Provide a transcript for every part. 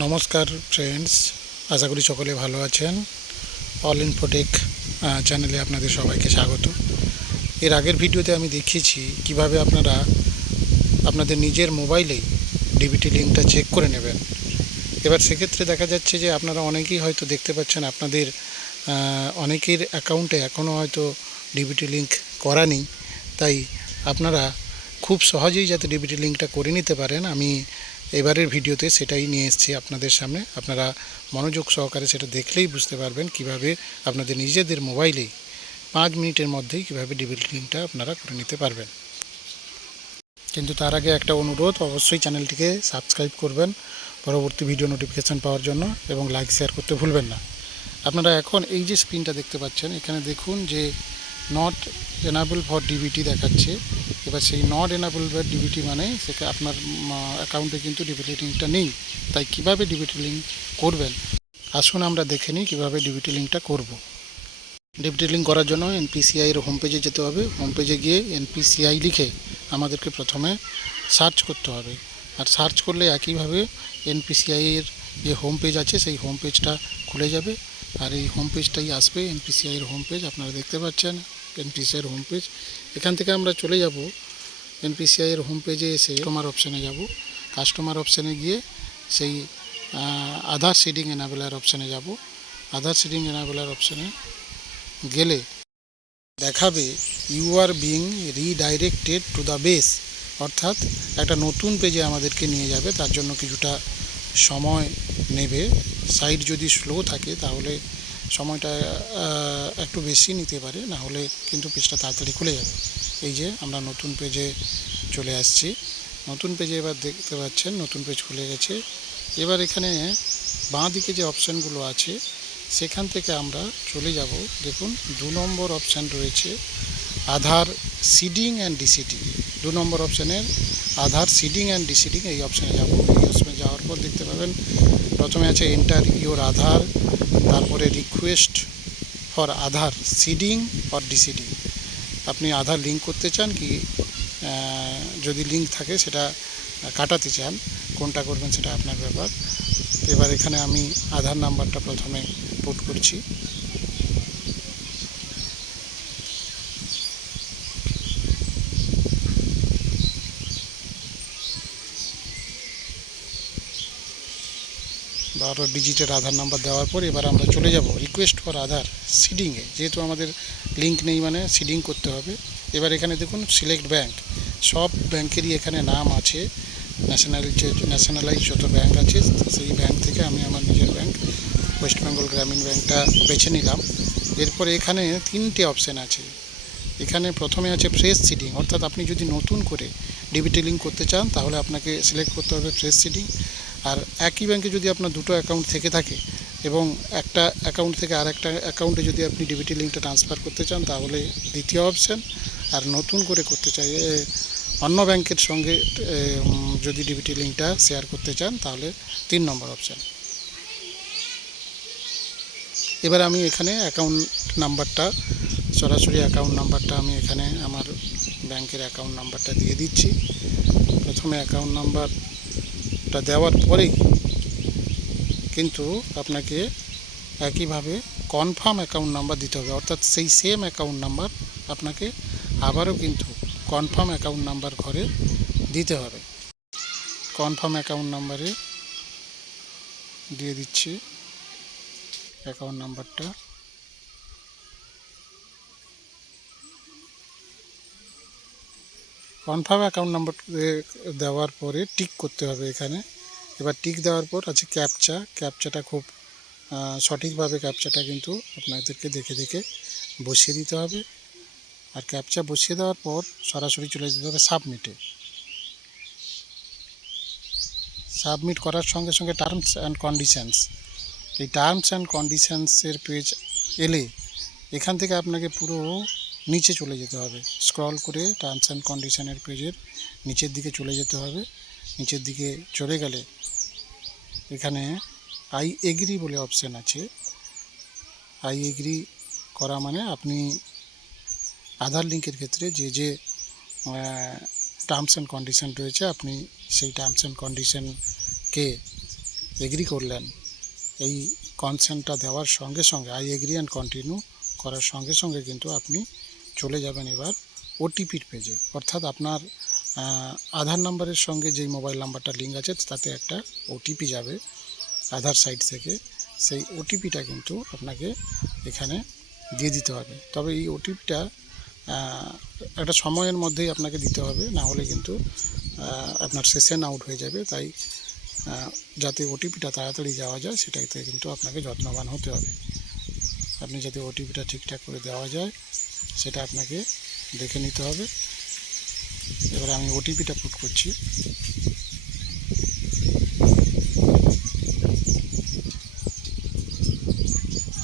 নমস্কার ফ্রেন্ডস, আশা করি সকলে ভালো আছেন। অল ইনফোটেক চ্যানেলে আপনাদের সবাইকে স্বাগত। এর আগের ভিডিওতে আমি দেখিয়েছি কিভাবে আপনারা আপনাদের নিজের মোবাইলেই ডিবিটি লিঙ্কটা চেক করে নেবেন। এবার সেক্ষেত্রে দেখা যাচ্ছে যে আপনারা অনেকেই হয়তো দেখতে পাচ্ছেন আপনাদের অনেকের অ্যাকাউন্টে এখনও হয়তো ডিবিটি লিঙ্ক করা নেই। তাই আপনারা খুব সহজেই যাতে ডিবিটি লিঙ্কটা করে নিতে পারেন, আমি এবারের ভিডিওতে সেটাই নিয়ে এসেছি আপনাদের সামনে। আপনারা মনোযোগ সহকারে সেটা দেখলেই বুঝতে পারবেন কিভাবে আপনাদের নিজেদের মোবাইলেই 5 মিনিটের মধ্যেই কীভাবে ডিবিটি লিঙ্কটা আপনারা করে নিতে পারবেন। কিন্তু তার আগে একটা অনুরোধ, অবশ্যই চ্যানেলটিকে সাবস্ক্রাইব করবেন পরবর্তী ভিডিও নোটিফিকেশান পাওয়ার জন্য, এবং লাইক শেয়ার করতে ভুলবেন না। আপনারা এখন এই যে স্ক্রিনটা দেখতে পাচ্ছেন, এখানে দেখুন যে নট এনাবল ফর ডিবিটি দেখাচ্ছে। এবার সেই নট এনাবল ফর ডিবিটি মানে সেটা আপনার অ্যাকাউন্টে কিন্তু ডিবিটি লিঙ্কটা নেই। তাই কিভাবে ডিবিটি লিঙ্ক করবেন আসুন আমরা দেখে নিই কীভাবে ডিবিটি লিঙ্কটা করব। ডিবিটি লিঙ্ক করার জন্য এনপিসিআইয়ের হোম পেজে যেতে হবে। হোম পেজে গিয়ে এনপিসিআই লিখে আমাদেরকে প্রথমে সার্চ করতে হবে। আর সার্চ করলে একইভাবে এনপিসিআইয়ের যে হোম পেজ আছে সেই হোম পেজটা খুলে যাবে। আর এই হোম পেজটাই আসবে এনপিসিআইয়ের হোম পেজ। আপনারা দেখতে পাচ্ছেন এনপিসিআইয়ের হোম পেজ। এখান থেকে আমরা চলে যাব এনপিসিআইয়ের হোম পেজে এসে কাস্টমার অপশানে যাব। কাস্টমার অপশানে গিয়ে সেই আধার সিডিং এনাবেলার অপশানে যাব। আধার সিডিং এনাবেলার অপশানে গেলে দেখাবে you are being redirected to the base, অর্থাৎ একটা নতুন পেজে আমাদেরকে নিয়ে যাবে। তার জন্য কিছুটা সময় নেবে। সাইট যদি স্লো থাকে তাহলে সময়টা একটু বেশি নিতে পারে, না হলে কিন্তু পেজটা তাড়াতাড়ি খুলে যাবে। এই যে আমরা নতুন পেজে চলে আসছি। নতুন পেজে এবার দেখতে পাচ্ছেন নতুন পেজ খুলে গেছে। এবার এখানে বাঁ দিকে যে অপশানগুলো আছে সেখান থেকে আমরা চলে যাব। দেখুন 2 নম্বর অপশান রয়েছে আধার সিডিং অ্যান্ড ডিসিডিং। 2 নম্বর অপশানের আধার সিডিং অ্যান্ড ডিসিডিং এই অপশানে যাব। এই অপশানে যাওয়ার পর দেখতে পাবেন প্রথমে আছে এন্টার ইওর আধার, তারপরে request for Aadhaar seeding or deseeding. আপনি আধার লিঙ্ক করতে চান কি যদি লিঙ্ক থাকে সেটা কাটাতে চান, কোনটা করবেন সেটা আপনার ব্যাপার। এবার এখানে আমি আধার নাম্বারটা প্রথমে পুট করছি। বারো ডিজিটের আধার নাম্বার দেওয়ার পর এবার আমরা চলে যাব রিকোয়েস্ট ফর আধার সিডিংয়ে। যেহেতু আমাদের লিঙ্ক নেই মানে সিডিং করতে হবে। এবার এখানে দেখুন সিলেক্ট ব্যাঙ্ক, সব ব্যাংকেরই এখানে নাম আছে। ন্যাশনালাইজ যত ব্যাঙ্ক আছে সেই ব্যাঙ্ক থেকে আমি আমার নিজের ব্যাঙ্ক ওয়েস্ট বেঙ্গল গ্রামীণ ব্যাঙ্কটা বেছে নিলাম। এরপরে এখানে 3টে অপশান আছে। এখানে প্রথমে আছে ফ্রেশ সিডিং, অর্থাৎ আপনি যদি নতুন করে ডিবিটি লিঙ্ক করতে চান তাহলে আপনাকে সিলেক্ট করতে হবে ফ্রেশ সিডিং। আর একই ব্যাঙ্কে যদি আপনার 2টো অ্যাকাউন্ট থেকে থাকে এবং একটা অ্যাকাউন্ট থেকে আর একটা অ্যাকাউন্টে যদি আপনি ডিবিটি লিঙ্কটা ট্রান্সফার করতে চান তাহলে দ্বিতীয় অপশান। আর নতুন করে করতে চাই অন্য ব্যাংকের সঙ্গে যদি ডিবিটি লিঙ্কটা শেয়ার করতে চান তাহলে 3 নম্বর অপশান। এবার আমি এখানে অ্যাকাউন্ট নাম্বারটা সরাসরি অ্যাকাউন্ট নাম্বারটা আমি এখানে আমার ব্যাংকের অ্যাকাউন্ট নাম্বারটা দিয়ে দিচ্ছি। প্রথমে অ্যাকাউন্ট নাম্বারটা দেওয়ার পরেই কিন্তু আপনাকে একইভাবে কনফার্ম অ্যাকাউন্ট নাম্বার দিতে হবে, অর্থাৎ সেই সেম অ্যাকাউন্ট নাম্বার আপনাকে আবারও কিন্তু কনফার্ম অ্যাকাউন্ট নাম্বার ঘরে দিতে হবে। কনফার্ম অ্যাকাউন্ট নাম্বারে দিয়ে দিচ্ছি অ্যাকাউন্ট নাম্বারটা। কনফার্ম অ্যাকাউন্ট নাম্বার দেওয়ার পরে টিক করতে হবে এখানে। এবার টিক দেওয়ার পর আছে ক্যাপচাটা খুব সঠিকভাবে ক্যাপচাটা কিন্তু আপনাদেরকে দেখে দেখে বসিয়ে দিতে হবে। আর ক্যাপচা বসিয়ে দেওয়ার পর সরাসরি চলে যেতে হবে সাবমিটে। সাবমিট করার সঙ্গে সঙ্গে টার্মস অ্যান্ড কন্ডিশানস, এই টার্মস অ্যান্ড কন্ডিশানসের পেজ এলে এখান থেকে আপনাকে পুরো নিচে চলে যেতে হবে। স্ক্রল করে টার্মস অ্যান্ড কন্ডিশানের পেজের নিচের দিকে চলে যেতে হবে। নিচের দিকে চলে গেলে এখানে আই এগ্রি বলে অপশান আছে। আই এগ্রি করা মানে আপনি আধার লিঙ্কের ক্ষেত্রে যে টার্মস অ্যান্ড কন্ডিশান রয়েছে আপনি সেই টার্মস অ্যান্ড কন্ডিশানকে এগ্রি করলেন, এই কনসেন্টটা দেওয়ার সঙ্গে সঙ্গে আই এগ্রি অ্যান্ড কন্টিনিউ করার সঙ্গে সঙ্গে কিন্তু আপনি চলে যাবেন এবার ওটিপির পেজে। অর্থাৎ আপনার আধার নাম্বারের সঙ্গে যেই মোবাইল নাম্বারটা লিঙ্ক আছে তাতে একটা ওটিপি যাবে আধার সাইট থেকে। সেই ওটিপিটা কিন্তু আপনাকে এখানে দিয়ে দিতে হবে। তবে এই ওটিপিটা একটা সময়ের মধ্যেই আপনাকে দিতে হবে, না হলে কিন্তু আপনার সেশন আউট হয়ে যাবে। তাই যাতে ওটিপিটা তাড়াতাড়ি যাওয়া যায় সেটাতে কিন্তু আপনাকে যত্নবান হতে হবে। আপনি যাতে ওটিপিটা ঠিকঠাক করে দেওয়া যায় সেটা আপনাকে দেখে নিতে হবে। এবারে আমি ওটিপিটা পুট করছি।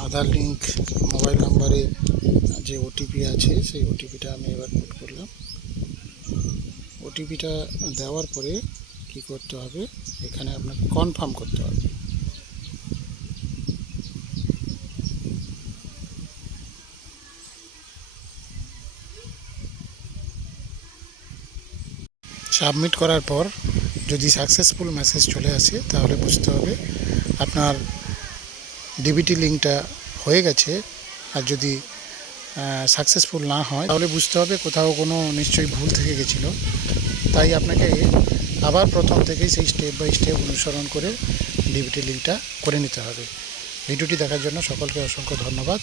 আধার লিঙ্ক মোবাইল নাম্বারে যে ওটিপি আছে সেই ওটিপিটা আমি এবার পুট করলাম। ওটিপিটা দেওয়ার পরে কি করতে হবে, এখানে আপনাকে কনফার্ম করতে হবে। সাবমিট করার পর যদি সাকসেসফুল মেসেজ চলে আসে তাহলে বুঝতে হবে আপনার ডিবিটি লিঙ্কটা হয়ে গেছে। আর যদি সাকসেসফুল না হয় তাহলে বুঝতে হবে কোথাও কোনো নিশ্চয়ই ভুল থেকে গেছিলো। তাই আপনাকে আবার প্রথম থেকেই সেই স্টেপ বাই স্টেপ অনুসরণ করে ডিবিটি লিঙ্কটা করে নিতে হবে। ভিডিওটি দেখার জন্য সকলকে অসংখ্য ধন্যবাদ।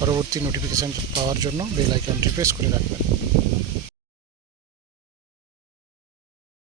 পরবর্তী নোটিফিকেশান পাওয়ার জন্য বেল আইকনটি প্রেস করে রাখবেন।